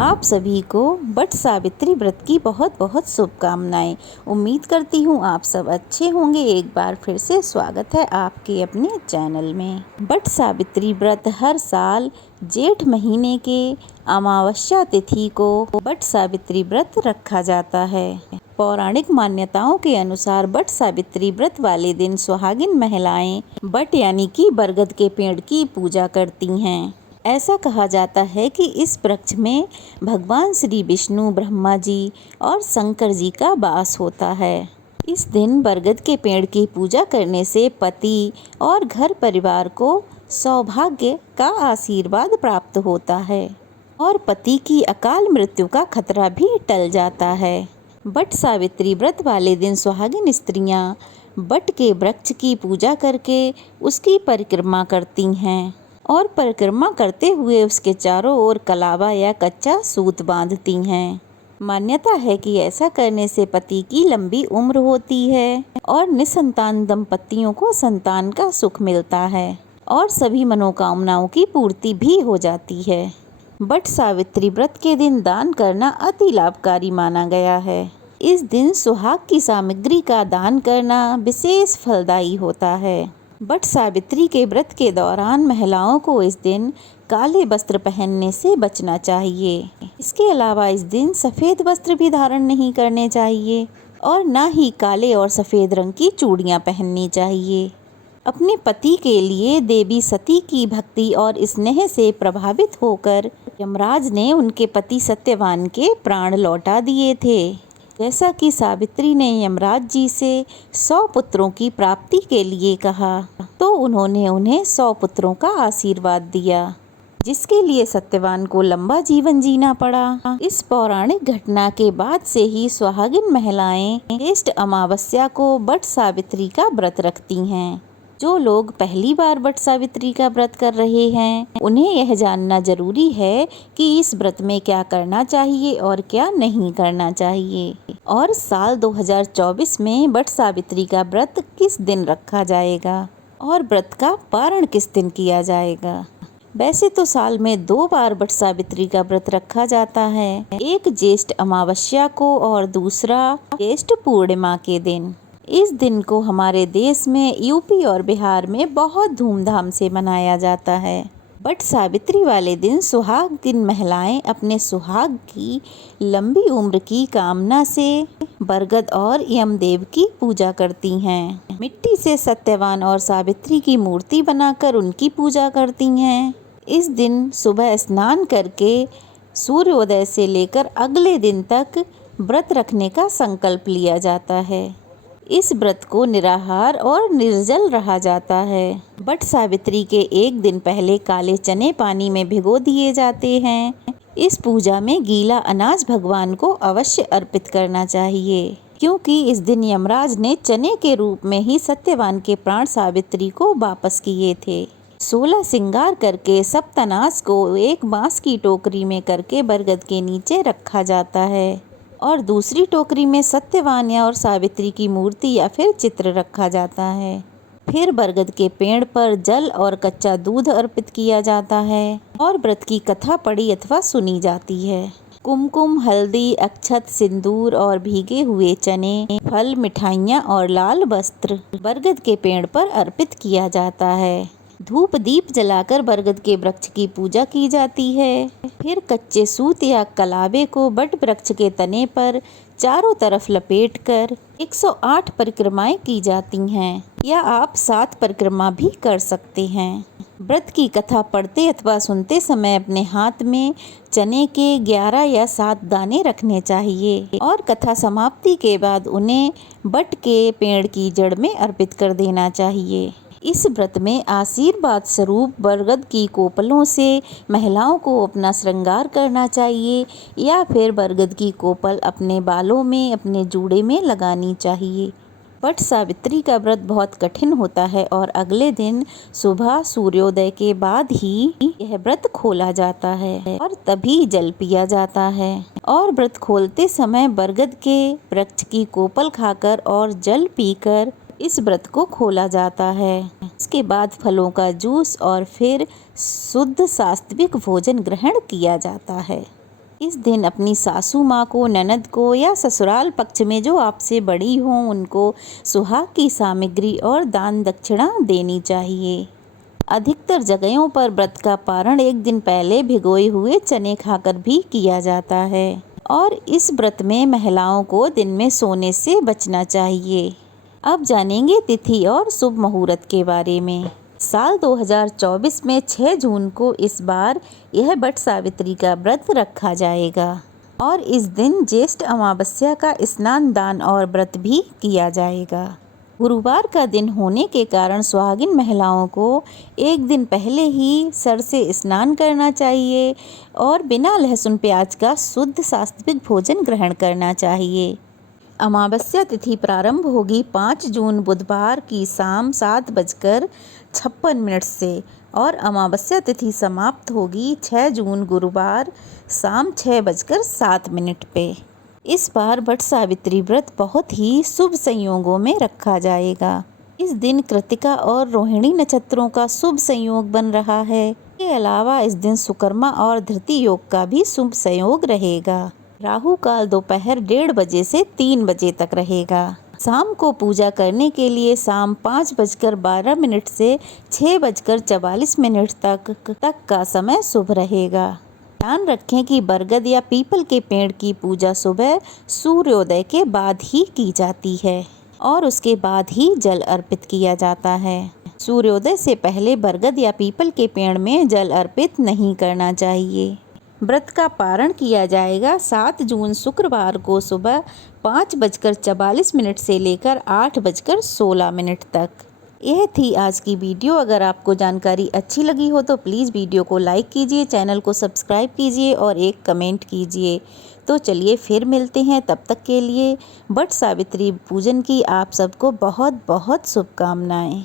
आप सभी को बट सावित्री व्रत की बहुत बहुत शुभकामनाएं। उम्मीद करती हूँ आप सब अच्छे होंगे। एक बार फिर से स्वागत है आपके अपने चैनल में। बट सावित्री व्रत हर साल जेठ महीने के अमावस्या तिथि को बट सावित्री व्रत रखा जाता है। पौराणिक मान्यताओं के अनुसार बट सावित्री व्रत वाले दिन सुहागिन महिलाएं बट यानी कि बरगद के पेड़ की पूजा करती हैं। ऐसा कहा जाता है कि इस वृक्ष में भगवान श्री विष्णु, ब्रह्मा जी और शंकर जी का वास होता है। इस दिन बरगद के पेड़ की पूजा करने से पति और घर परिवार को सौभाग्य का आशीर्वाद प्राप्त होता है और पति की अकाल मृत्यु का खतरा भी टल जाता है। बट सावित्री व्रत वाले दिन सुहागिन स्त्रियां बट के वृक्ष की पूजा करके उसकी परिक्रमा करती हैं और परिक्रमा करते हुए उसके चारों ओर कलावा या कच्चा सूत बांधती हैं। मान्यता है कि ऐसा करने से पति की लंबी उम्र होती है और निसंतान दंपतियों को संतान का सुख मिलता है और सभी मनोकामनाओं की पूर्ति भी हो जाती है। बट सावित्री व्रत के दिन दान करना अति लाभकारी माना गया है। इस दिन सुहाग की सामग्री का दान करना विशेष फलदायी होता है। बट सावित्री के व्रत के दौरान महिलाओं को इस दिन काले वस्त्र पहनने से बचना चाहिए। इसके अलावा इस दिन सफ़ेद वस्त्र भी धारण नहीं करने चाहिए और न ही काले और सफ़ेद रंग की चूड़ियाँ पहननी चाहिए। अपने पति के लिए देवी सती की भक्ति और स्नेह से प्रभावित होकर यमराज ने उनके पति सत्यवान के प्राण लौटा दिए थे। जैसा कि सावित्री ने यमराज जी से 100 पुत्रों की प्राप्ति के लिए कहा तो उन्होंने उन्हें 100 पुत्रों का आशीर्वाद दिया, जिसके लिए सत्यवान को लंबा जीवन जीना पड़ा। इस पौराणिक घटना के बाद से ही सुहागिन महिलाएं ज्येष्ठ अमावस्या को बट सावित्री का व्रत रखती हैं। जो लोग पहली बार बट सावित्री का व्रत कर रहे हैं उन्हें यह जानना जरूरी है कि इस व्रत में क्या करना चाहिए और क्या नहीं करना चाहिए और साल 2024 में बट सावित्री का व्रत किस दिन रखा जाएगा और व्रत का पारण किस दिन किया जाएगा। वैसे तो साल में 2 बार बट सावित्री का व्रत रखा जाता है, एक ज्येष्ठ अमावस्या को और दूसरा ज्येष्ठ पूर्णिमा के दिन। इस दिन को हमारे देश में यूपी और बिहार में बहुत धूमधाम से मनाया जाता है। बट सावित्री वाले दिन सुहागिन महिलाएं अपने सुहाग की लंबी उम्र की कामना से बरगद और यमदेव की पूजा करती हैं। मिट्टी से सत्यवान और सावित्री की मूर्ति बनाकर उनकी पूजा करती हैं। इस दिन सुबह स्नान करके सूर्योदय से लेकर अगले दिन तक व्रत रखने का संकल्प लिया जाता है। इस व्रत को निराहार और निर्जल रहा जाता है। बट सावित्री के एक दिन पहले काले चने पानी में भिगो दिए जाते हैं। इस पूजा में गीला अनाज भगवान को अवश्य अर्पित करना चाहिए, क्योंकि इस दिन यमराज ने चने के रूप में ही सत्यवान के प्राण सावित्री को वापस किए थे। 16 श्रृंगार करके सप्तनाश को एक बांस की टोकरी में करके बरगद के नीचे रखा जाता है और दूसरी टोकरी में सत्यवान और सावित्री की मूर्ति या फिर चित्र रखा जाता है। फिर बरगद के पेड़ पर जल और कच्चा दूध अर्पित किया जाता है और व्रत की कथा पढ़ी अथवा सुनी जाती है। कुमकुम, हल्दी, अक्षत, सिंदूर और भीगे हुए चने, फल, मिठाइयाँ और लाल वस्त्र बरगद के पेड़ पर अर्पित किया जाता है। धूप दीप जलाकर बरगद के वृक्ष की पूजा की जाती है। फिर कच्चे सूत या कलावे को बट वृक्ष के तने पर चारों तरफ लपेटकर 108 परिक्रमाएं की जाती हैं या आप 7 परिक्रमा भी कर सकते हैं। व्रत की कथा पढ़ते अथवा सुनते समय अपने हाथ में चने के 11 या 7 दाने रखने चाहिए और कथा समाप्ति के बाद उन्हें बट के पेड़ की जड़ में अर्पित कर देना चाहिए। इस व्रत में आशीर्वाद स्वरूप बरगद की कोपलों से महिलाओं को अपना श्रृंगार करना चाहिए या फिर बरगद की कोपल अपने बालों में, अपने जूड़े में लगानी चाहिए। बट सावित्री का व्रत बहुत कठिन होता है और अगले दिन सुबह सूर्योदय के बाद ही यह व्रत खोला जाता है और तभी जल पिया जाता है और व्रत खोलते समय बरगद के वृक्ष की कोपल खाकर और जल पीकर इस व्रत को खोला जाता है। इसके बाद फलों का जूस और फिर शुद्ध सात्विक भोजन ग्रहण किया जाता है। इस दिन अपनी सासू माँ को, ननद को या ससुराल पक्ष में जो आपसे बड़ी हों उनको सुहाग की सामग्री और दान दक्षिणा देनी चाहिए। अधिकतर जगहों पर व्रत का पारण एक दिन पहले भिगोए हुए चने खाकर भी किया जाता है और इस व्रत में महिलाओं को दिन में सोने से बचना चाहिए। अब जानेंगे तिथि और शुभ मुहूर्त के बारे में। साल 2024 में 6 जून को इस बार यह वट सावित्री का व्रत रखा जाएगा और इस दिन ज्येष्ठ अमावस्या का स्नान, दान और व्रत भी किया जाएगा। गुरुवार का दिन होने के कारण सुहागिन महिलाओं को एक दिन पहले ही सर से स्नान करना चाहिए और बिना लहसुन प्याज का शुद्ध सात्विक भोजन ग्रहण करना चाहिए। अमावस्या तिथि प्रारंभ होगी 5 जून बुधवार की शाम 7:56 से और अमावस्या तिथि समाप्त होगी 6 जून गुरुवार शाम 6:07 पे। इस बार वट सावित्री व्रत बहुत ही शुभ संयोगों में रखा जाएगा। इस दिन कृतिका और रोहिणी नक्षत्रों का शुभ संयोग बन रहा है। इसके अलावा इस दिन सुकर्मा और धृति योग का भी शुभ संयोग रहेगा। राहु काल दोपहर 1:30 बजे से 3 बजे तक रहेगा। शाम को पूजा करने के लिए शाम 5:12 से 6:44 तक का समय शुभ रहेगा। ध्यान रखें कि बरगद या पीपल के पेड़ की पूजा सुबह सूर्योदय के बाद ही की जाती है और उसके बाद ही जल अर्पित किया जाता है। सूर्योदय से पहले बरगद या पीपल के पेड़ में जल अर्पित नहीं करना चाहिए। व्रत का पारण किया जाएगा 7 जून शुक्रवार को सुबह 5:44 से लेकर 8:16 तक। यह थी आज की वीडियो। अगर आपको जानकारी अच्छी लगी हो तो प्लीज़ वीडियो को लाइक कीजिए, चैनल को सब्सक्राइब कीजिए और एक कमेंट कीजिए। तो चलिए फिर मिलते हैं, तब तक के लिए वट सावित्री पूजन की आप सबको बहुत बहुत शुभकामनाएं।